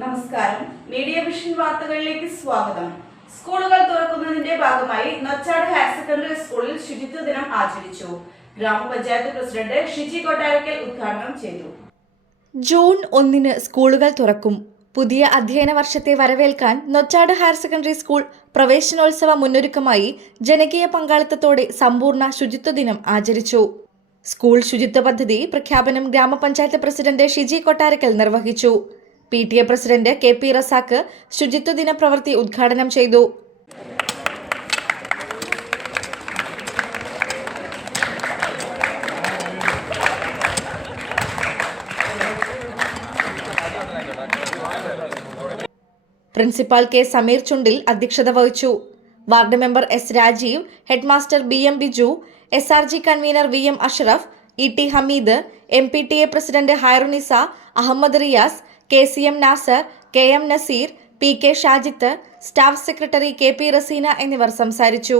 നമസ്കാരം. Media vision വാർത്തകളിലേക്ക് സ്വാഗതം. സ്കൂളുകൾ തുറക്കുന്നതിന്റെ ഭാഗമായി നൊച്ചാട് ഹയർ സെക്കൻഡറി സ്കൂളിൽ ശുചിത്വ ദിനം ആചരിച്ചു. ഗ്രാമപഞ്ചായത്ത് പ്രസിഡന്റ് ഷിജി കൊട്ടാരക്കൽ ഉദ്ഘാടനം ചെയ്തു. ജൂൺ 1 സ്കൂളുകൾ തുറക്കും. പുതിയ അധ്യയന വർഷത്തെ വരവേൽക്കാൻ നൊച്ചാട് ഹയർ സെക്കൻഡറി സ്കൂൾ പ്രവേശനോത്സവ മുന്നൊരുക്കമായി ജനകീയ പങ്കാളിത്തത്തോടെ സമ്പൂർണ്ണ ശുചിത്വ ദിനം ആചരിച്ചു. സ്കൂൾ ശുചിത്വ പദ്ധതി പ്രഖ്യാപനം ഗ്രാമപഞ്ചായത്ത് പ്രസിഡന്റ് ഷിജി കൊട്ടാരക്കൽ നിർവഹിച്ചു. PTA പ്രസിഡന്റ് KP റസാക്ക് ശുചിത്വ ദിന പ്രവൃത്തി ഉദ്ഘാടനം ചെയ്തു. Principal K. സമീർ ചുണ്ടിൽ അധ്യക്ഷത വഹിച്ചു. Ward member S. Rajeev, headmaster BM Biju, SRG convener VM Ashraf, ET Hameed, MPTA president Hairunisa, Ahammed Riyas, KCM Nasar, KM Naseer, PK Shajith, staff secretary KP Raseena എന്നിവർ സംസാരിച്ചു.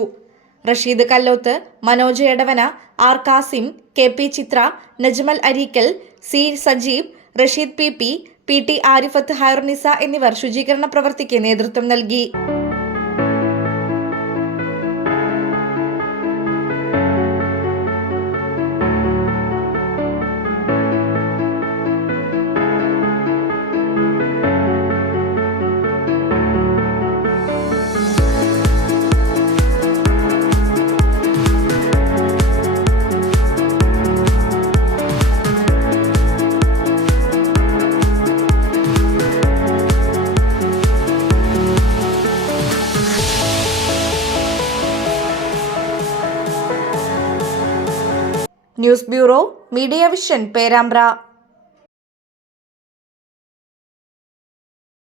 റഷീദ് കല്ലോത്ത്, മനോജ് എടവന, R. കാസിം, KP ചിത്ര, Najmal Areekkal, C. Sajeeb, Rasheed PP, PT ആരിഫത്ത് Hairunisa എന്നിവർ ശുചീകരണ പ്രവൃത്തിക്ക് നേതൃത്വം നൽകി. News bureau, media vision, Perambra.